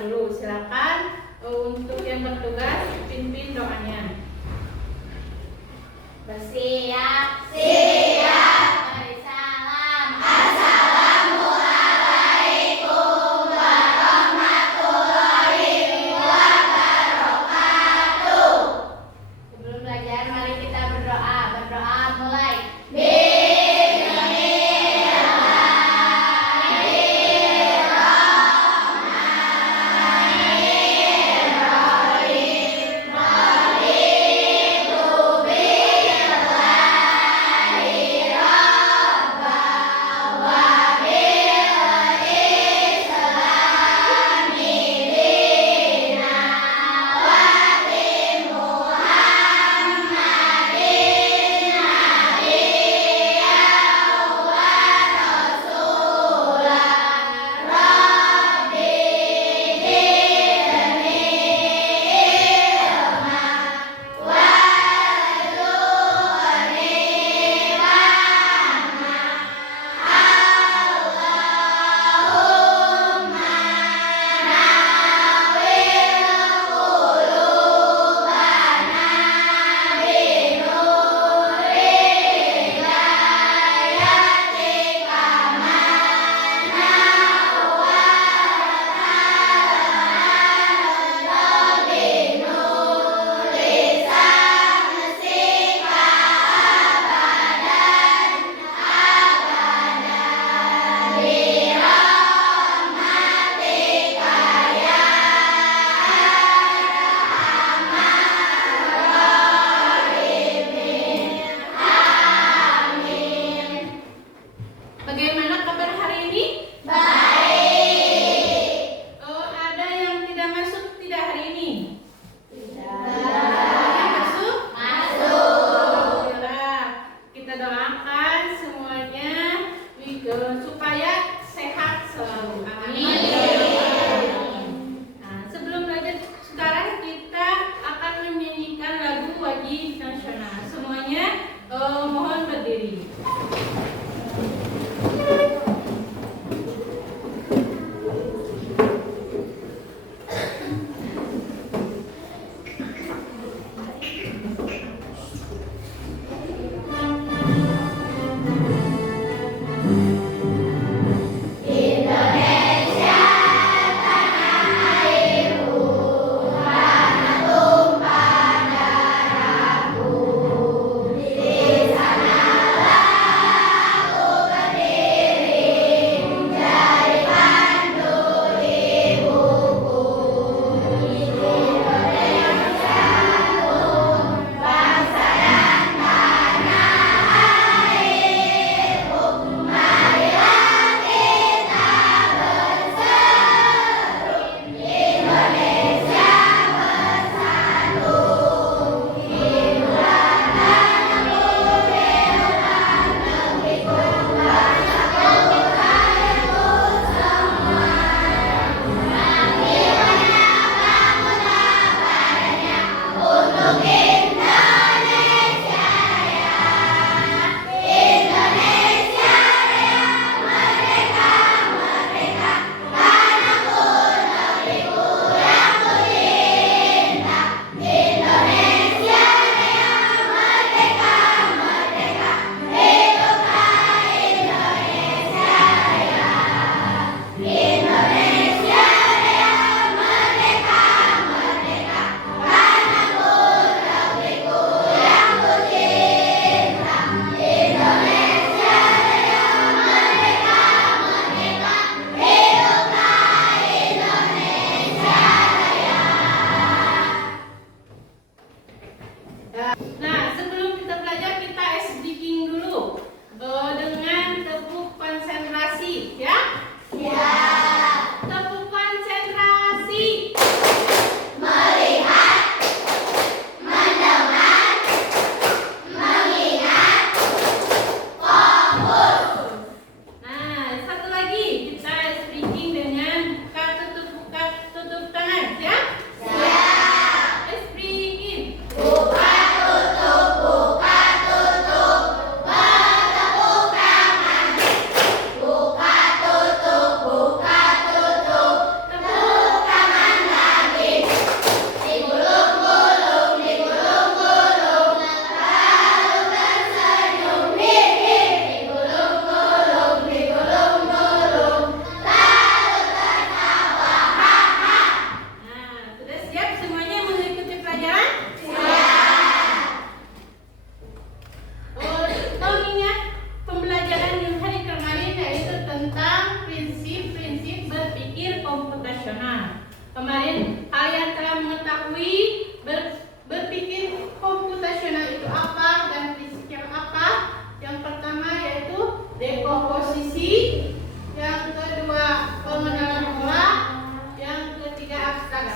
dulu. Silakan untuk yang bertugas pimpin doanya. Bersiap. Siap. Mari salam. Assalamualaikum warahmatullahi wabarakatuh. Sebelum belajar, mari kita berdoa. Berdoa mulai.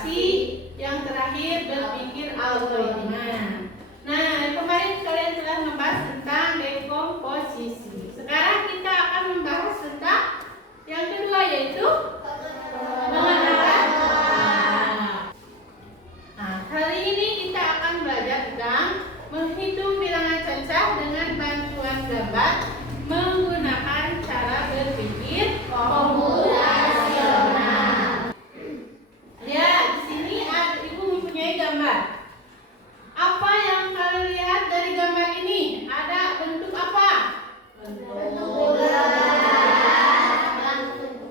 konsentrasi, yang terakhir berpikir algoritma. Nah, kemarin kalian telah membahas tentang dekomposisi. Sekarang kita akan membahas tentang yang kedua, yaitu pengenalan. Nah, kali ini kita akan belajar tentang menghitung bilangan cacah dengan bantuan gambar menggunakan cara berpikir komputasional. Ya, di sini Ibu mempunyai gambar. Apa yang kalian lihat dari gambar ini? Ada bentuk apa?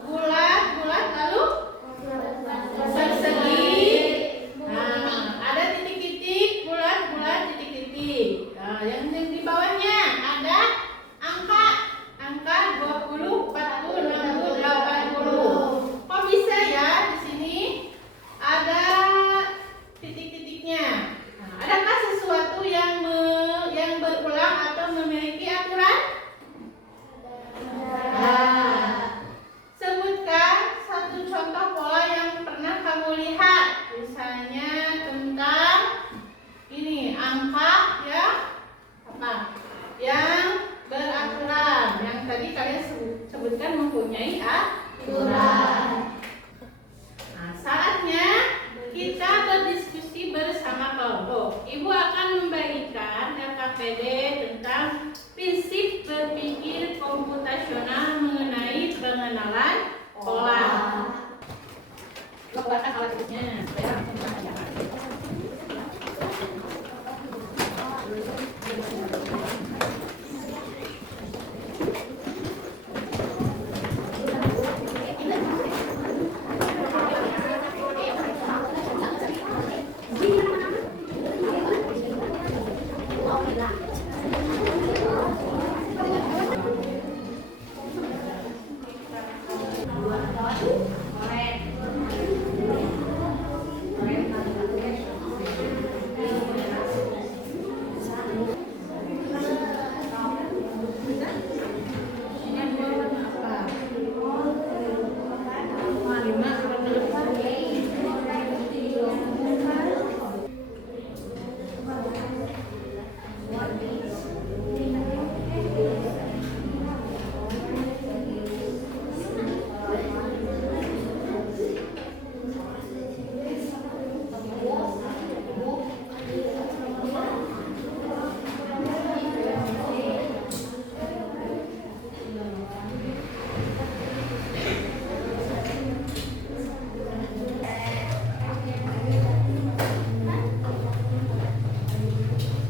Bulat, lalu persegi. Nah, ada titik-titik, bulat, titik-titik. Nah, yang di bawahnya ada angka 20, 40, 60, 80. Kok bisa ya di sini ada titik-titiknya? Nah, adakah sesuatu yang berulang atau memiliki aturan? Nah, sebutkan satu contoh pola yang pernah kamu lihat. Misalnya tentang ini angka ya apa? Yang beraturan. Yang tadi kalian sebutkan mempunyai aturan. Nah, saatnya kita berdiskusi bersama kelompok. Ibu akan membagikan LKPD tentang prinsip berpikir komputasional mengenai pengenalan pola. Keluarkan alat tulisnya supaya langsung mengerjakan.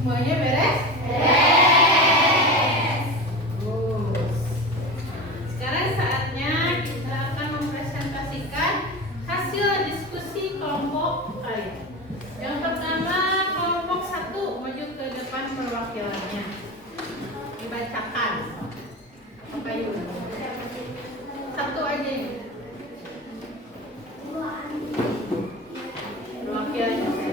Semuanya beres? Bagus. Sekarang saatnya kita akan mempresentasikan hasil diskusi kelompok kalian. Yang pertama, kelompok 1 maju ke depan perwakilannya. Dibacakan. Pakai dulu. Satu aja. Perwakilannya.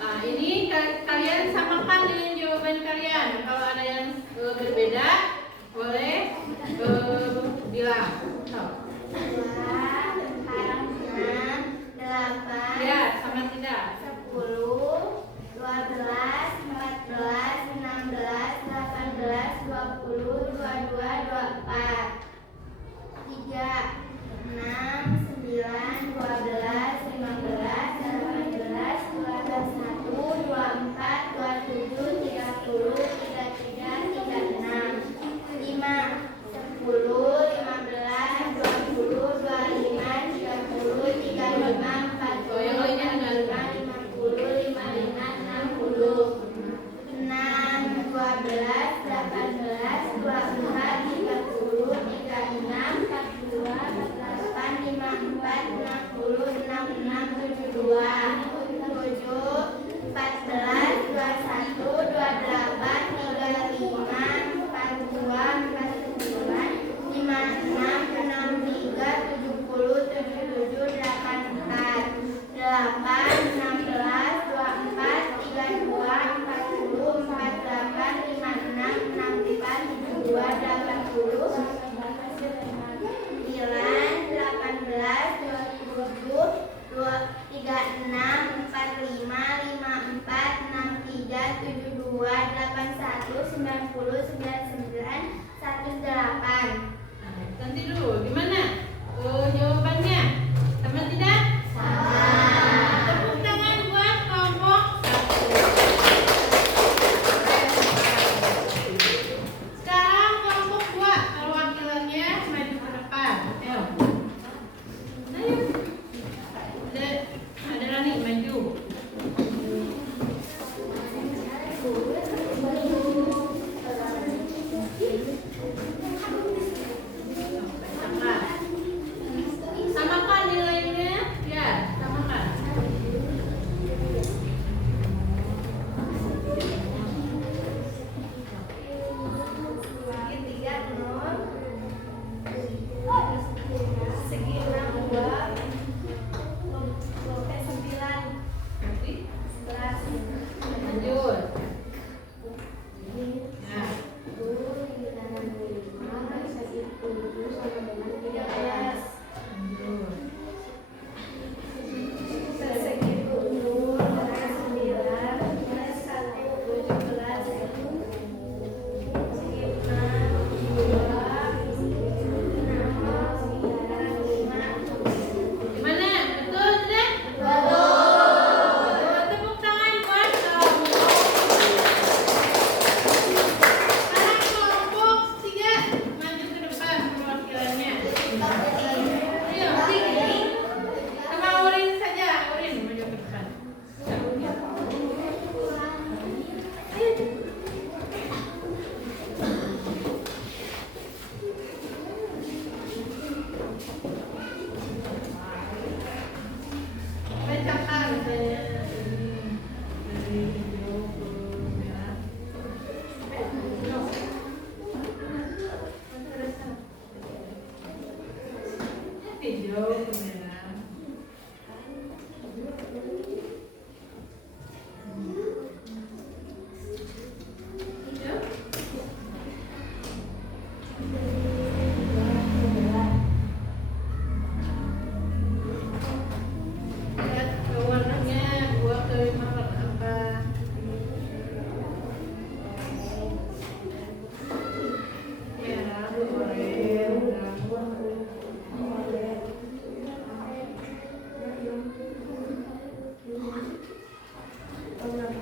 Nah, ini kalian samakan dengan jawaban kalian. Kalau ada yang berbeda, boleh bilang. Ya, sama tidak? 10, 12, 14, 16, 18, 20, 22, 24, 3, 6, 9, 12, 15, 18, 21, 24, 27, 30, 33, 36, 5, 10, 15, 12, depan. Nanti dulu, gimana? Jawabannya sama tidak? Sama. Tepuk tangan buat kelompok 1. Sekarang kelompok 2, perwakilannya maju ke depan. Ayo. Ayo. Ada Rani maju. Samakan nilainya, ya, samakan. Segi 3 nol. Segi 6 2. Lope 9. Nanti 11. lanjut. Ya. 13. Lanjut. Segi 10 9 plus 1 17. Segi 6 2 Gimana? Betul tidak? Betul. Tepuk tangan buat kelompok. Sekarang kelompok 3 maju ke depan perwakilannya. Ayo, sama Urin saja. Urin maju ke depan. Bacakan misalnya ini dari hijau ke merah. Hijau ke merah. Hijau. Lihat warnanya 2 ke 5 warna apa? Merah, oranye, terus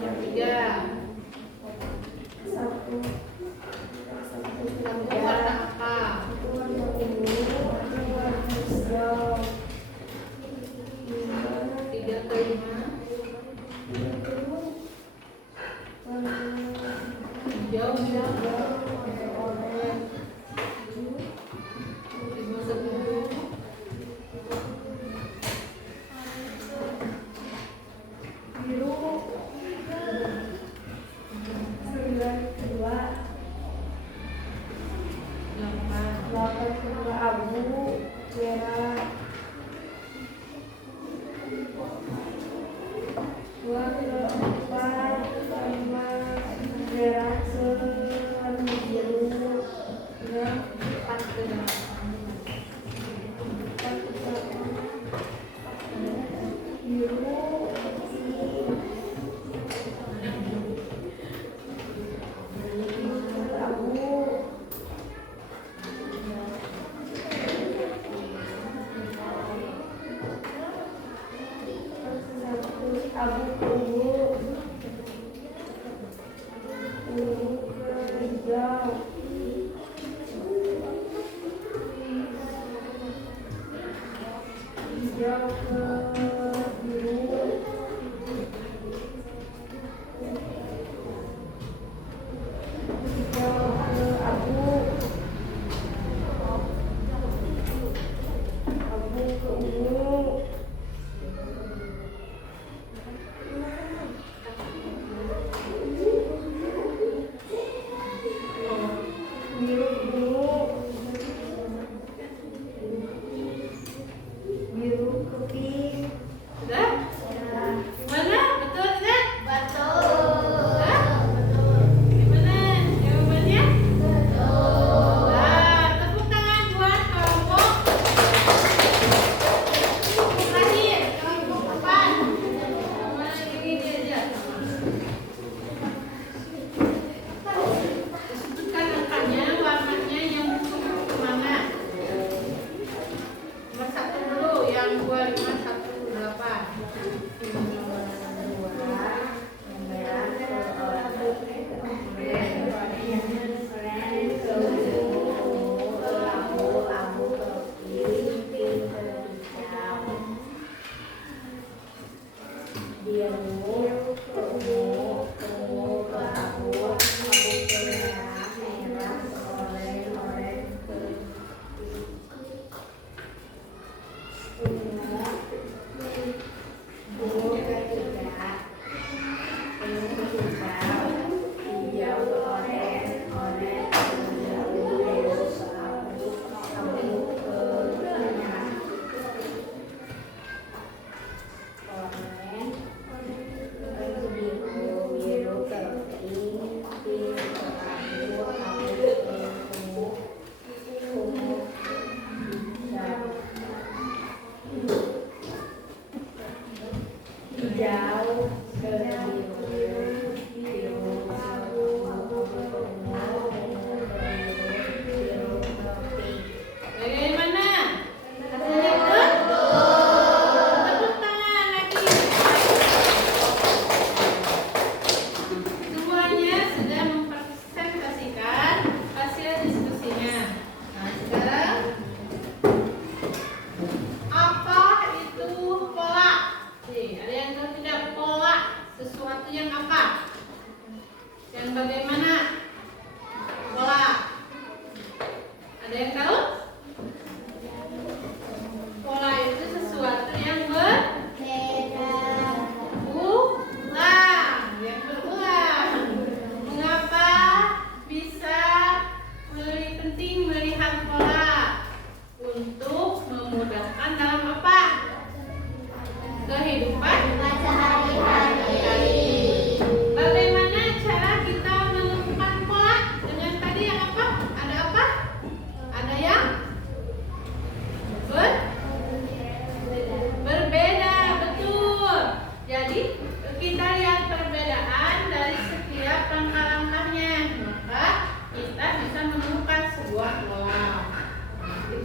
yang 3. Kamu warna apa? 3 ke 5. Hijau, hijau. 5 10.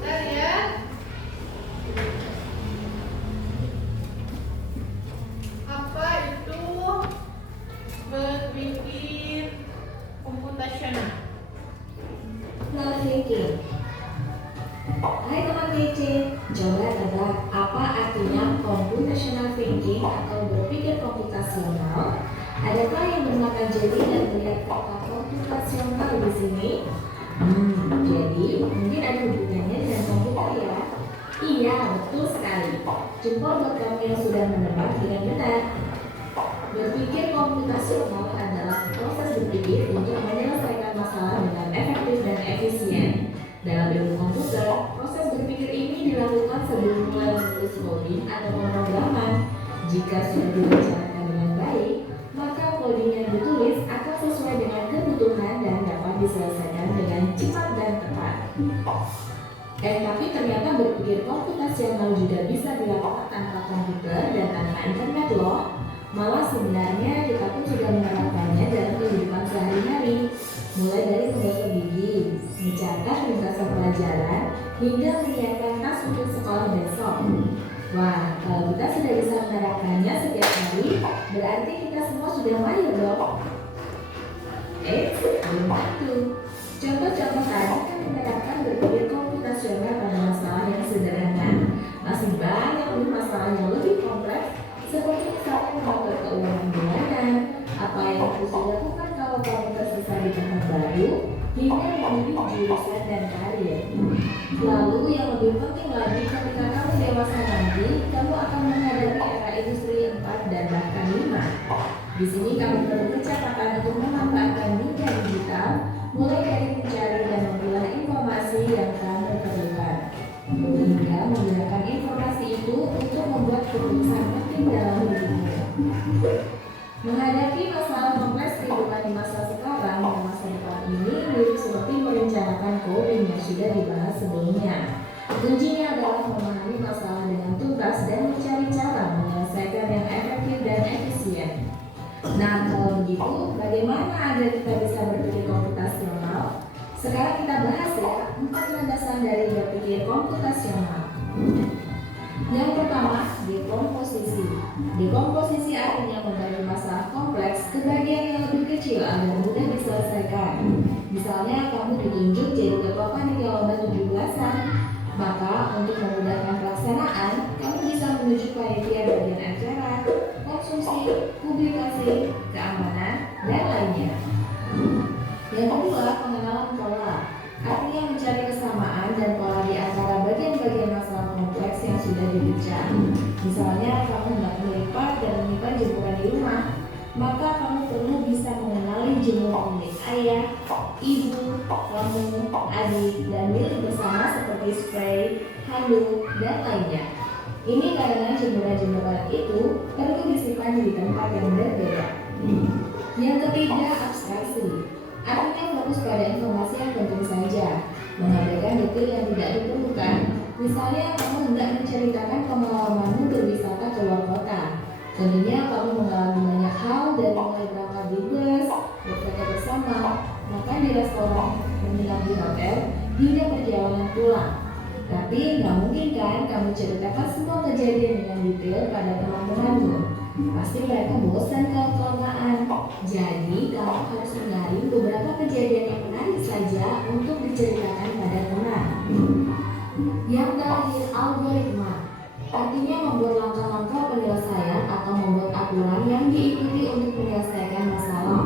Sebentar ya. Apa itu berpikir komputasional? Thinking. Hai teman TC, coba tebak apa artinya computational thinking atau berpikir komputasional? Adakah yang bermata jeli dan melihat kata komputasional di sini? Jadi mungkin ada hubungannya dengan komputer ya? Iya, betul sekali. Jempol buat kamu yang sudah menebak dengan benar. Berpikir komputasional adalah proses berpikir untuk menyelesaikan masalah dengan efektif dan efisien. Dalam ilmu komputer, proses berpikir ini dilakukan sebelum mulai menulis coding atau pemrograman. Jika sudah direncanakan dengan baik, maka coding yang ditulis akan sesuai dengan kebutuhan dan dapat diselesaikan dengan cepat dan tepat. Tapi ternyata berpikir komputasional juga bisa dilakukan tanpa komputer dan tanpa internet loh. Malah sebenarnya kita pun sudah menerapkannya dalam kehidupan sehari-hari, mulai dari menggosok gigi, mencatat ringkasan pelajaran, hingga menyiapkan tas untuk sekolah besok. Wah, kalau kita sudah bisa menerapkannya setiap hari, berarti kita semua sudah mahir dong. Belum tentu. Contoh-contoh tadi kan menerapkan berpikir komputasional pada masalah yang sederhana. Masih banyak nih masalah yang lebih kompleks, seperti misalnya mengatur keuangan bulanan, apa yang harus dilakukan kalau kamu tersesat di tempat baru, hingga memilih jurusan dan karir. Lalu yang lebih penting lagi, ketika kamu dewasa nanti, kamu akan menghadapi era industri 4 dan bahkan 5. Di sini kamu perlu kecepatan untuk memanfaatkan dunia digital, mulai dari mencari dan memilah informasi yang kamu perlukan, hingga menggunakan informasi itu untuk membuat keputusan penting dalam hidupmu. Menghadapi masalah kompleks kehidupan di masa sekarang dan masa depan ini mirip seperti merencanakan coding yang sudah dibahas sebelumnya. Kuncinya adalah memahami masalah dengan tuntas dan mencari cara menyelesaikan yang efektif dan efisien. Nah, kalau begitu, bagaimana agar kita bisa berpikir komputasional? Sekarang kita bahas ya 4 landasan dari berpikir komputasional. Yang pertama, dekomposisi. Dekomposisi artinya membagi masalah kompleks ke bagian yang lebih kecil agar mudah diselesaikan. Misalnya, kamu ditunjuk jadi ketua panitia lomba 17-an. Maka, untuk memudahkan pelaksanaan, kamu bisa menunjuk panitia bagian acara, konsumsi, publikasi, keamanan, dan lainnya. Yang kedua, pengenalan pola. Artinya mencari kesamaan dan pola di antara bagian-bagian masalah kompleks yang sudah dipecah. Misalnya, kamu hendak melipat dan menyimpan jemuran di rumah, maka kamu perlu bisa mengenali jemuran milik ayah, ibu, kamu, adik, dan milik bersama seperti spray, handuk, dan lainnya. Ini karena jemuran-jemuran itu perlu disimpan di tempat yang berbeda. Yang ketiga, abstraksi. Artinya fokus pada informasi yang penting saja, mengabaikan detail yang tidak diperlukan. Misalnya, kamu hendak menceritakan pengalamanmu berwisata ke luar kota. Tentunya kamu mengalami banyak hal dari mulai berangkat di bus, berfoto bersama, makan di restoran, menginap di hotel, hingga perjalanan pulang. Tapi nggak mungkin kan kamu ceritakan semua kejadian dengan detail pada teman-temanmu. Pasti mereka bosan kalau kelamaan. Jadi kamu harus menyaring beberapa kejadian yang menarik saja untuk diceritakan pada teman. Yang terakhir, algoritma. Artinya membuat langkah-langkah penyelesaian atau membuat aturan yang diikuti untuk menyelesaikan masalah.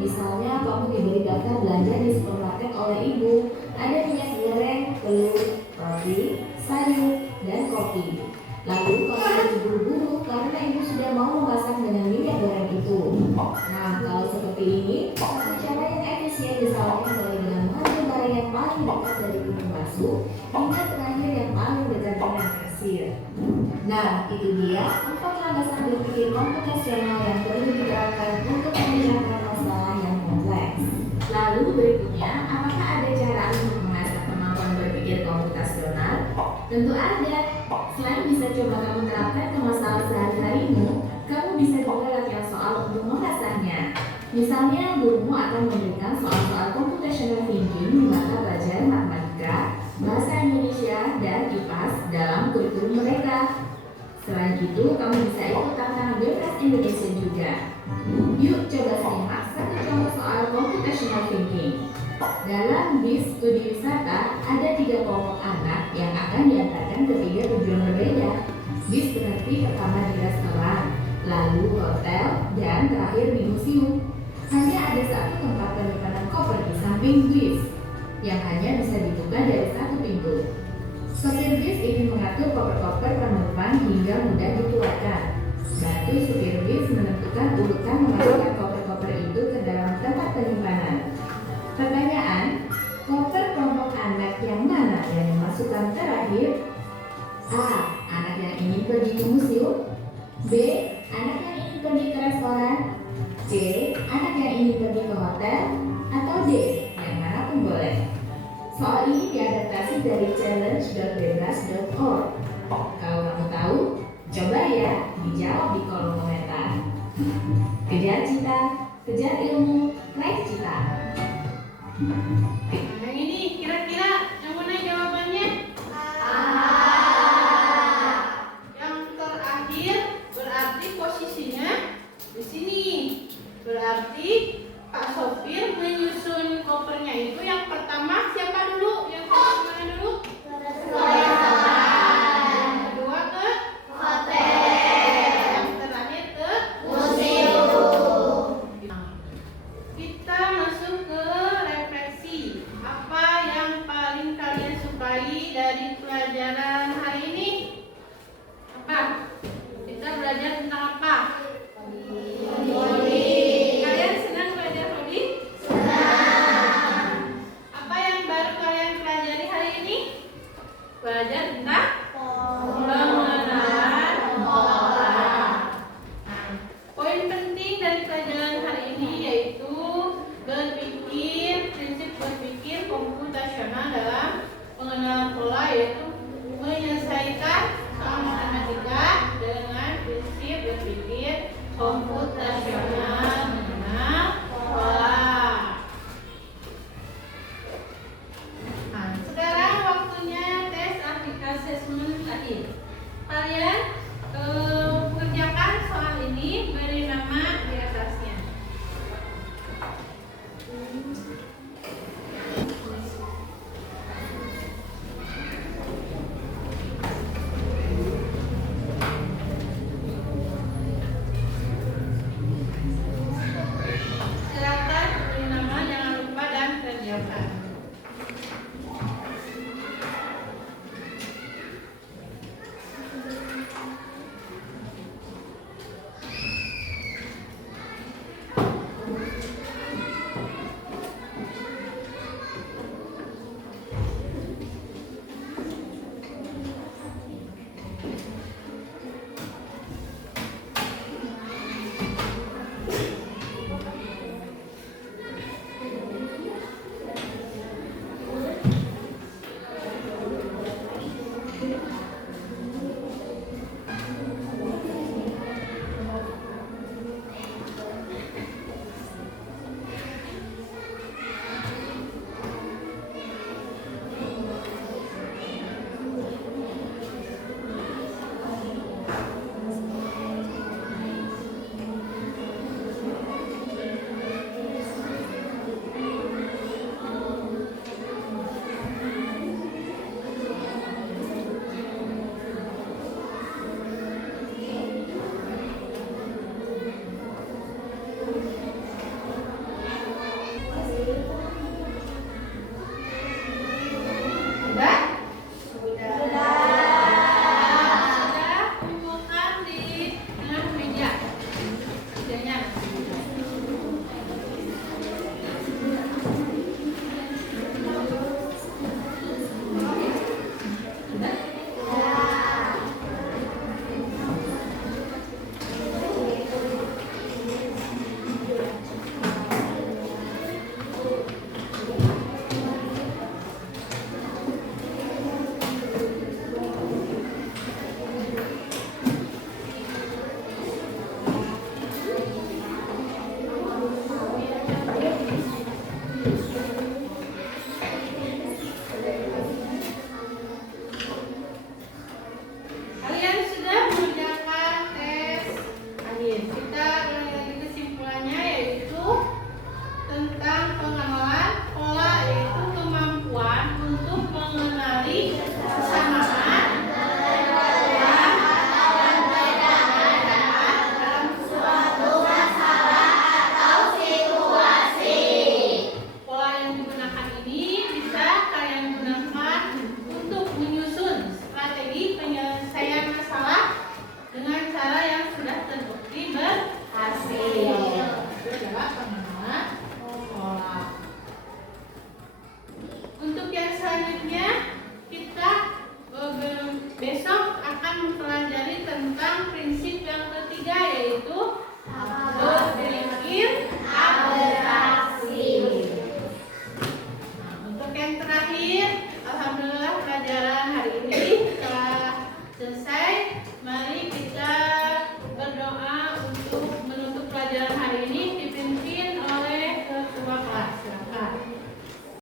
Misalnya kamu diberi daftar belanja di supermarket oleh ibu. Ada minyak goreng, telur, roti, sayur, dan kopi. Lalu kamu harus buru-buru karena ibu sudah mau memasak dengan minyak goreng itu. Nah, kalau seperti ini, satu cara yang efisien misalnya mulai dengan mengambil barang yang paling dekat dari pintu masuk hingga terakhir yang paling dekat dengan kasir. Nah, itu dia 4 landasan berpikir komputasional yang perlu diterapkan untuk menyelesaikan masalah yang kompleks. Lalu berikutnya, apakah ada cara untuk mengasah kemampuan berpikir komputasional? Tentu ada. Selain bisa coba kamu terapkan ke masalah sehari-harimu, kamu bisa juga latihan soal untuk mengasahnya. Misalnya, gurumu akan memberikan soal-soal computational thinking di mata pelajaran matematika bahasa Indonesia, dan IPAS dalam kurikulum mereka. Selain itu, kamu bisa ikut tantangan bebas Indonesia juga. Yuk coba simak satu contoh soal computational thinking. Dalam BIS studi wisata, ada 3 kelompok anak yang akan diantarkan ke 3 tujuan berbeda. BIS berhenti pertama di restoran, lalu hotel, dan terakhir di museum. Hanya ada satu tempat penyimpanan koper di samping BIS yang hanya bisa dibuka dari satu pintu. Sopir bis ingin mengatur koper-koper penumpang hingga mudah dikeluarkan. Bantu supir bis menentukan urutan memasukkan koper-koper itu ke dalam tempat penyimpanan. Pertanyaan, koper kelompok anak yang mana yang dimasukkan terakhir? A. Anak yang ingin pergi ke museum. B. Anak yang ingin pergi ke restoran. C. Anak yang ingin pergi ke hotel. Atau D. Yang mana pun boleh. Soal ini diadaptasi dari challenge.bebas.org. Kalau kamu tahu, coba ya dijawab di kolom komentar. Kejar cita, kejar ilmu, raih cita. Yang ini kira-kira yang mana jawabannya? Yang terakhir berarti posisinya di sini. Berarti Pak sopir menyusun kopernya itu yang pertama siapa dulu? Yang pertama mana dulu? Yang kedua ke Hotel. yang terakhir ke Museum. Kita masuk ke refleksi. Apa yang paling kalian sukai dari pelajaran